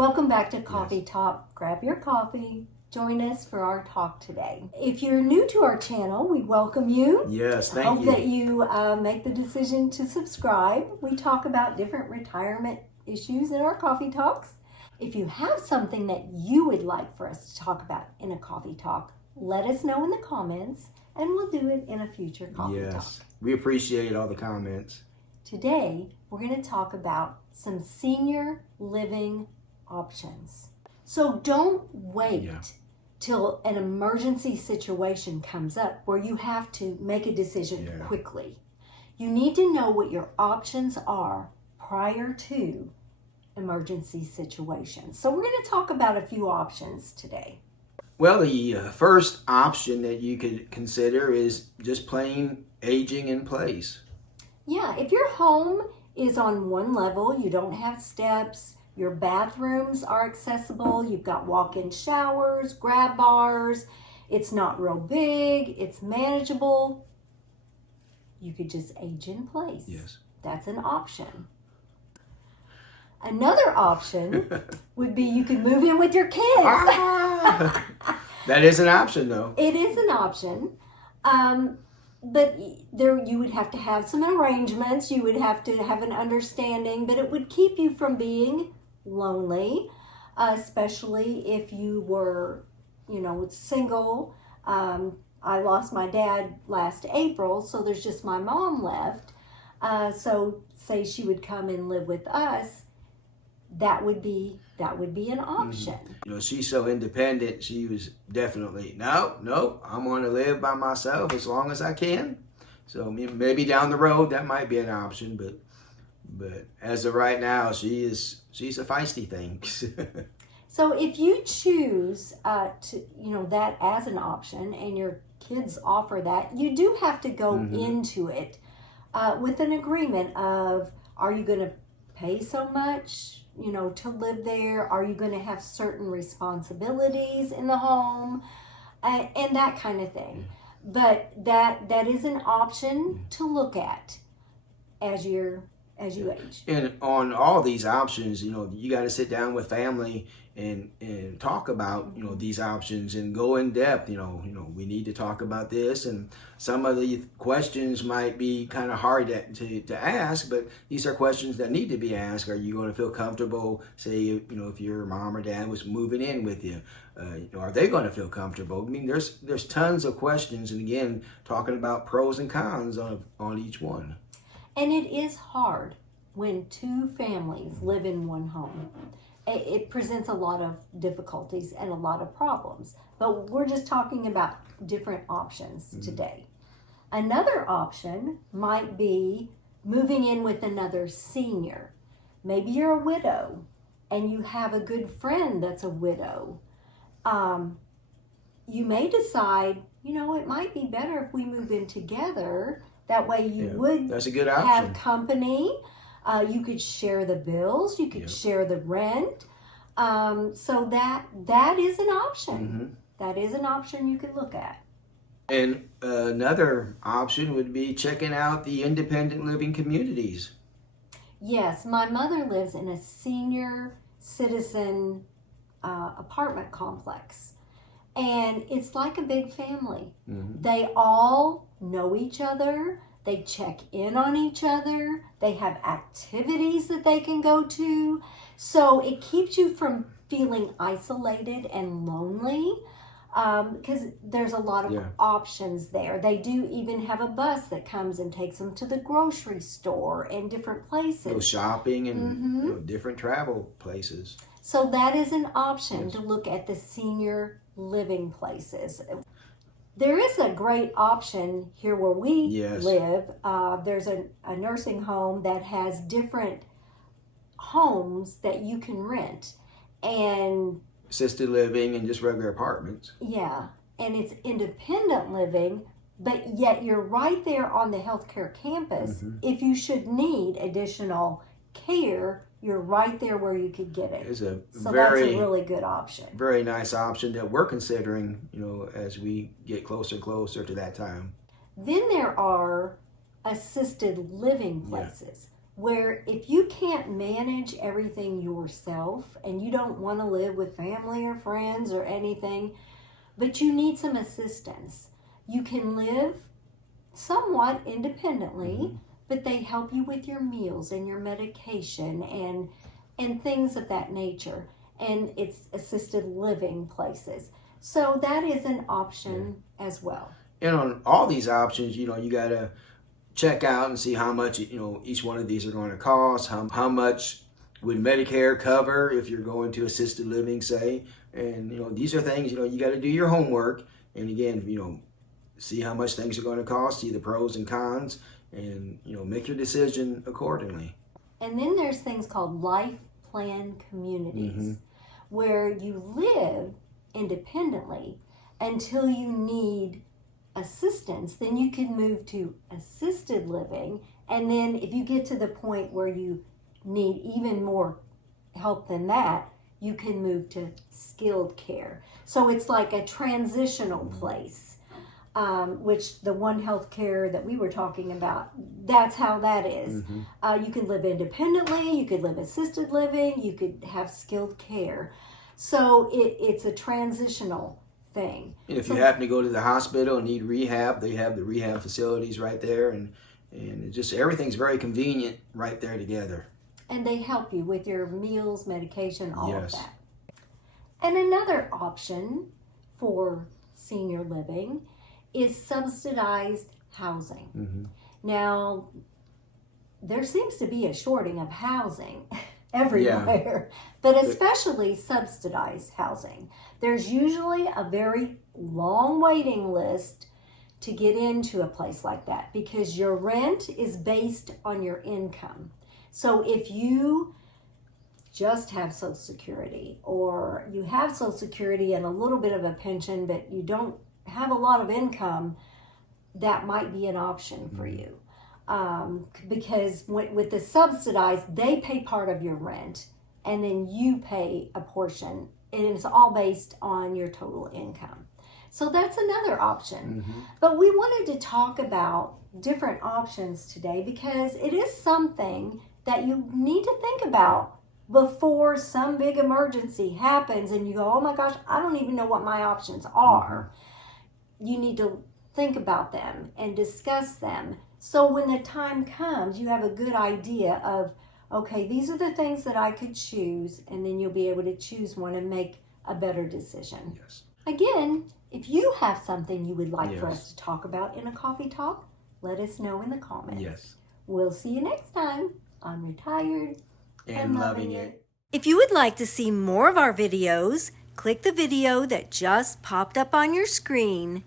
Welcome back to Coffee Yes. Talk. Grab your coffee. Join us for our talk today. If you're new to our channel, we welcome you. Yes, thank Hope you. that you make the decision to subscribe. We talk about different retirement issues in our coffee talks. If you have something that you would like for us to talk about in a coffee talk, let us know in the comments and we'll do it in a future coffee talk. Yes, we appreciate all the comments. Today, we're going to talk about some senior living options. So don't wait till an emergency situation comes up where you have to make a decision quickly. You need to know what your options are prior to emergency situations. So we're going to talk about a few options today. Well, the first option that you could consider is just plain aging in place. Yeah, if your home is on one level, you don't have steps, your bathrooms are accessible, you've got walk-in showers, grab bars, it's not real big, it's manageable, you could just age in place. Yes. That's an option. Another option would be you could move in with your kids. That is an option, though. It is an option. But there, you would have to have some arrangements. You would have to have an understanding, but it would keep you from being lonely, especially if you were, single. I lost my dad last April, so there's just my mom left. So say she would come and live with us, that would be an option. She's so independent. She was definitely, no, I'm going to live by myself as long as I can. So maybe down the road that might be an option, but as of right now, she's a feisty thing. So if you choose that as an option, and your kids offer that, you do have to go into it with an agreement of, are you going to pay so much to live there? Are you going to have certain responsibilities in the home, and that kind of thing? But that is an option to look at as you age. And on all these options, you got to sit down with family and talk about these options and go in depth. We need to talk about this, and some of the questions might be kind of hard to ask, but these are questions that need to be asked. Are you going to feel comfortable? Say if your mom or dad was moving in with you, are they going to feel comfortable? I mean, there's tons of questions, and again, talking about pros and cons on each one. And it is hard when two families live in one home. It presents a lot of difficulties and a lot of problems. But we're just talking about different options today. Another option might be moving in with another senior. Maybe you're a widow and you have a good friend that's a widow. You may decide, it might be better if we move in together. That way you would that's a good option. Have company. You could share the bills. You could share the rent. So that is an option. That is an option you could look at. And another option would be checking out the independent living communities. Yes, my mother lives in a senior citizen apartment complex. And it's like a big family. They all know each other. They check in on each other. They have activities that they can go to. So it keeps you from feeling isolated and lonely, because there's a lot of options there. They do even have a bus that comes and takes them to the grocery store and different places. Go shopping and different travel places. So that is an option to look at the senior living places. There is a great option here where we live. There's a nursing home that has different homes that you can rent. And assisted living and just regular apartments. Yeah, and it's independent living, but yet you're right there on the healthcare campus. If you should need additional care, you're right there where you could get it. It's that's a really good option. Very nice option that we're considering, as we get closer and closer to that time. Then there are assisted living places. where if you can't manage everything yourself and you don't want to live with family or friends or anything, but you need some assistance, you can live somewhat independently, but they help you with your meals and your medication and things of that nature. And it's assisted living places. So that is an option as well. And on all these options, you got to check out and see how much, each one of these are going to cost, how much would Medicare cover if you're going to assisted living, say. And, these are things, you got to do your homework. And again, see how much things are going to cost, see the pros and cons, and, make your decision accordingly. And then there's things called life plan communities where you live independently until you need assistance. Then you can move to assisted living. And then if you get to the point where you need even more help than that, you can move to skilled care. So it's like a transitional place, which the One Health Care that we were talking about, that's how that is. You can live independently, you could live assisted living, you could have skilled care. So it's a transitional thing. And if you happen to go to the hospital and need rehab, they have the rehab facilities right there, and it just everything's very convenient right there together. And they help you with your meals, medication, all Yes. of that. And another option for senior living is subsidized housing. Now, there seems to be a shortage of housing everywhere, but especially subsidized housing. There's usually a very long waiting list to get into a place like that because your rent is based on your income. So if you just have Social Security, or you have Social Security and a little bit of a pension, but you don't have a lot of income, that might be an option for you. Because with the subsidized, they pay part of your rent, and then you pay a portion, and it's all based on your total income. So that's another option. But we wanted to talk about different options today because it is something that you need to think about before some big emergency happens and you go, oh my gosh, I don't even know what my options are. You need to think about them and discuss them. So when the time comes, you have a good idea of, okay, these are the things that I could choose, and then you'll be able to choose one and make a better decision. Yes. Again, if you have something you would like for us to talk about in a coffee talk, let us know in the comments. Yes. We'll see you next time on Retired And Loving It. If you would like to see more of our videos, click the video that just popped up on your screen